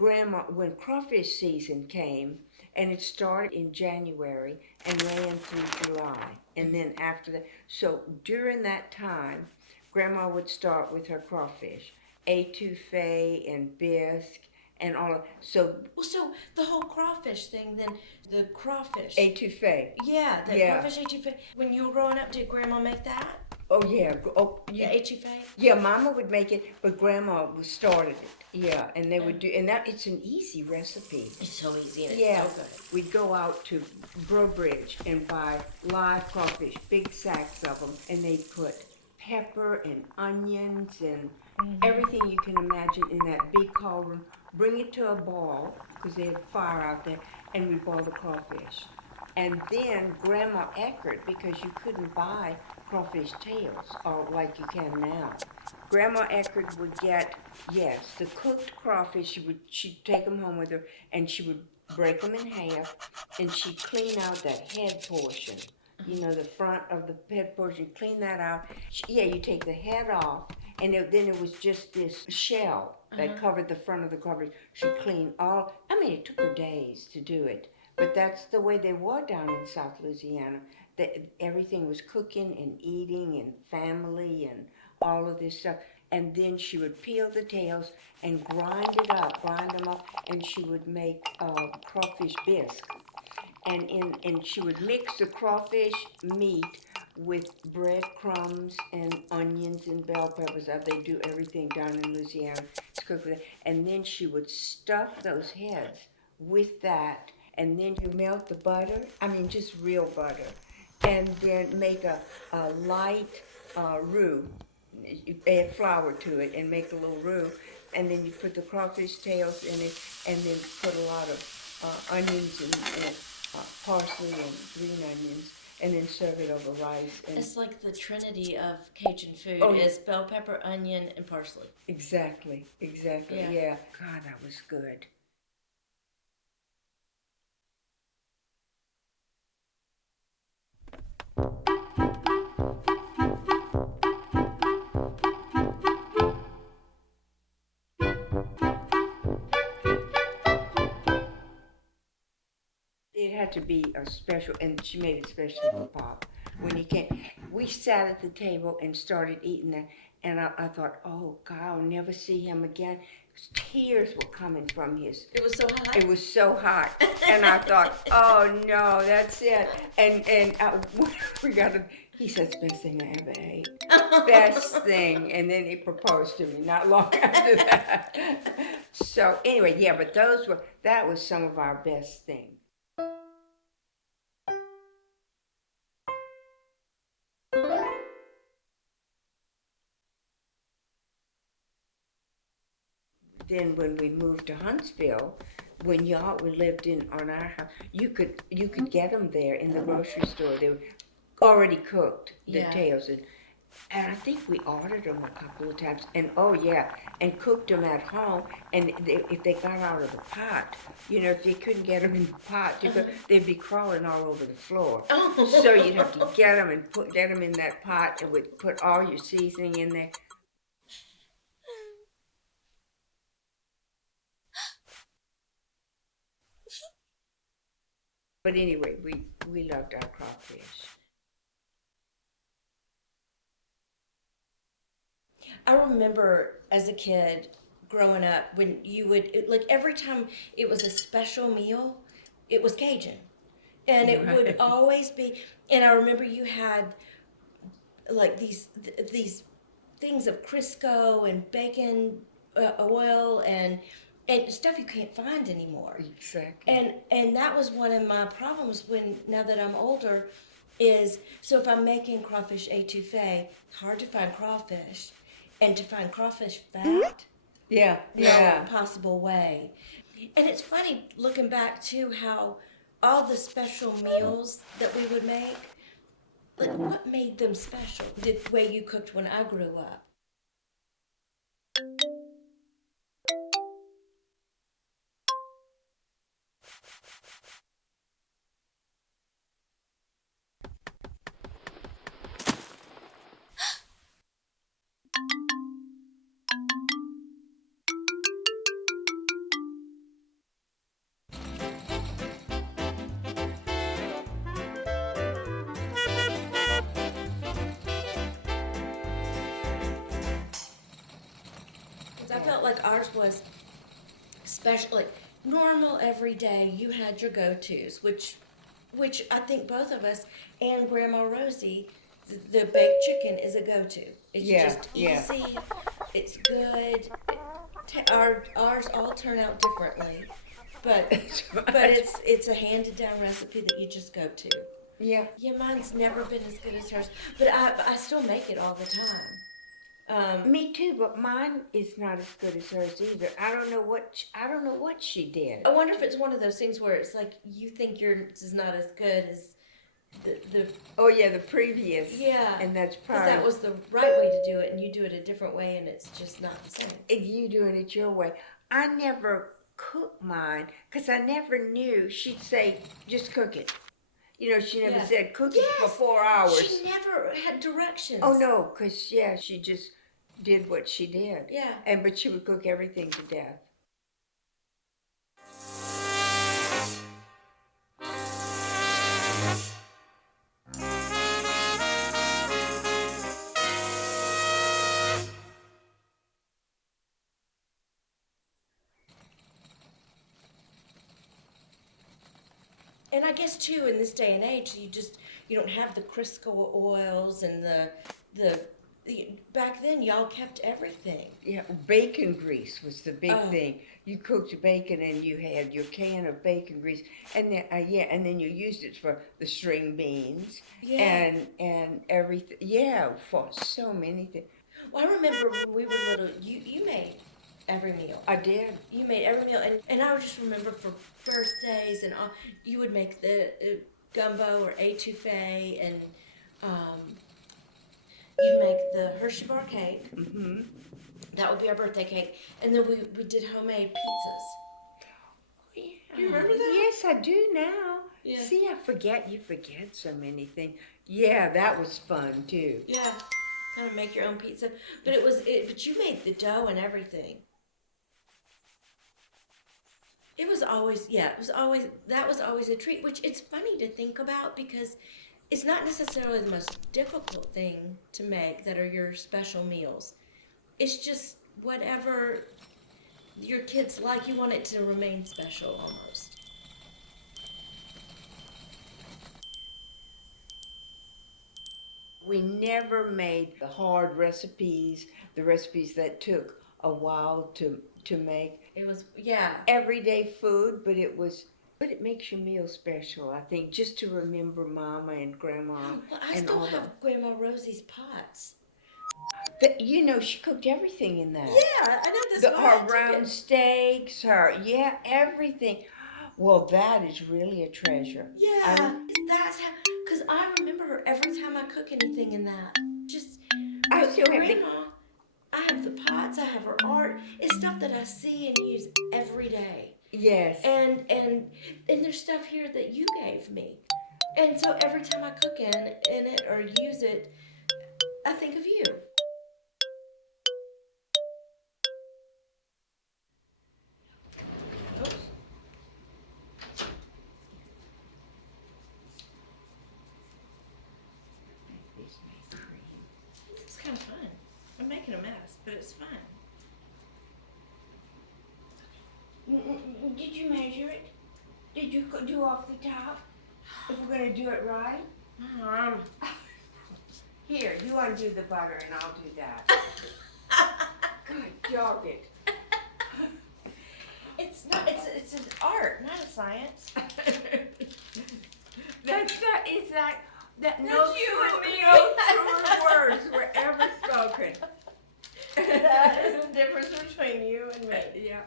Grandma, when crawfish season came, and it started in January and ran through July, and then after that, so during that time, Grandma would start with her crawfish, etouffee and bisque, and all of so. Well, so the whole crawfish thing, then the crawfish. Etouffee. Yeah, the Yeah. crawfish etouffee. When you were growing up, did Grandma make that? Oh yeah. Oh, The etouffee. yeah. Mama would make it, but Grandma started it. Yeah, and they would do, and that it's an easy recipe. It's so easy and Yeah, it's so good. we'd go out to Burbridge and buy live crawfish, big sacks of them, and they'd put pepper and onions and everything you can imagine in that big cauldron. Bring it to a boil, because they had fire out there, and we'd boil the crawfish. And then Grandma Eckert, because you couldn't buy crawfish tails or like you can now. Grandma Eckert would get, yes, the cooked crawfish. She'd take them home with her, and she would break them in half, and she'd clean out that head portion. You know, the front of the head portion, clean that out. Yeah, you take the head off, and then it was just this shell that covered the front of the crawfish. She'd clean all, I mean, it took her days to do it. But that's the way they were down in South Louisiana. Everything was cooking and eating and family and all of this stuff. And then she would peel the tails and grind them up, and she would make crawfish bisque. And she would mix the crawfish meat with breadcrumbs and onions and bell peppers. They do everything down in Louisiana. It's cooked with that. And then she would stuff those heads with that, and then you melt the butter, I mean just real butter, and then make a light roux. You add flour to it and make a little roux, and then you put the crawfish tails in it, and then put a lot of onions and parsley and green onions, and then serve it over rice. And it's like the trinity of Cajun food. Oh, is bell pepper, onion, and parsley. Exactly. Yeah. God, that was good. It had to be a special, and she made it special for Pop. When he came, we sat at the table and started eating that, and I thought, oh God, I'll never see him again. Tears were coming from his. It was so hot. It was so hot, and I thought, oh no, that's it. And we got him. He said, "It's the best thing I ever ate, best thing." And then he proposed to me not long after that. So anyway, yeah, but that was some of our best things. Then when we moved to Huntsville, when y'all lived on our house, you could get them there in the grocery store. They were already cooked, the tails, and I think we ordered them a couple of times. And oh yeah, and cooked them at home. And if they got out of the pot, if you couldn't get them in the pot, they'd be crawling all over the floor. Oh. So you'd have to get them and get them in that pot, and would put all your seasoning in there. But anyway, we loved our crawfish. I remember as a kid growing up when you would, like every time it was a special meal, it was Cajun. And it would always be, and I remember you had like these things of Crisco and bacon oil and stuff you can't find anymore. Exactly. And that was one of my problems now that I'm older, is so if I'm making crawfish etouffee, it's hard to find crawfish, and to find crawfish fat. Yeah. No possible way. And it's funny looking back to how all the special meals that we would make, like what made them special? The way you cooked when I grew up. I felt like ours was special, like normal every day. You had your go-tos, which I think both of us and Grandma Rosie, the baked chicken is a go-to. It's just easy. It's good. Ours all turn out differently, but it's a handed down recipe that you just go to. Yeah. Yeah, mine's never been as good as hers, but I still make it all the time. Me too, but mine is not as good as hers either. I don't know what she did. I wonder if it's one of those things where it's like you think yours is not as good as the Oh yeah, the previous. Yeah, and that's because probably that was the right way to do it, and you do it a different way, and it's just not the same. you doing it your way. I never cooked mine because I never knew. She'd say, "Just cook it." You know, she never said cook it for 4 hours. She never had directions. Oh no, because she just did what she did. Yeah. But she would cook everything to death. And I guess too, in this day and age, you don't have the Crisco oils and the back then y'all kept everything. Yeah, bacon grease was the big thing. You cooked bacon and you had your can of bacon grease, and then and then you used it for the string beans and everything. Yeah, for so many things. Well, I remember when we were little, you made every meal. I did. You made every meal, and I would just remember for birthdays and all, you would make the gumbo or etouffee, and you'd make the Hershey bar cake. Mm-hmm. That would be our birthday cake, and then we did homemade pizzas. Yeah. Do you remember that? Yes, I do now. Yeah. See, I forget. You forget so many things. Yeah, that was fun too. Yeah, kind of make your own pizza, but you made the dough and everything. That was always a treat, which it's funny to think about because it's not necessarily the most difficult thing to make that are your special meals. It's just whatever your kids like, you want it to remain special almost. We never made the hard recipes, the recipes that took a while to make. It was, Everyday food, but it makes your meal special, I think, just to remember Mama and Grandma. Well, I still have Grandma Rosie's pots. She cooked everything in that. Yeah, I know that's Her round steaks, everything. Well, that is really a treasure. Yeah, that's how, because I remember her every time I cook anything in that. I still have Grandma, I have the pots, I have her art. It's stuff that I see and use every day. Yes. And there's stuff here that you gave me. And so every time I cook in it or use it, I think of you. Oops. It's kind of fun. I'm making a mess, but it's fun. Did you measure it? Did you do off the top? If we're going to do it right? Here, you undo the butter and I'll do that. Good dog it. It's an art, not a science. No true words were ever spoken. That is the difference between you and me. Yeah.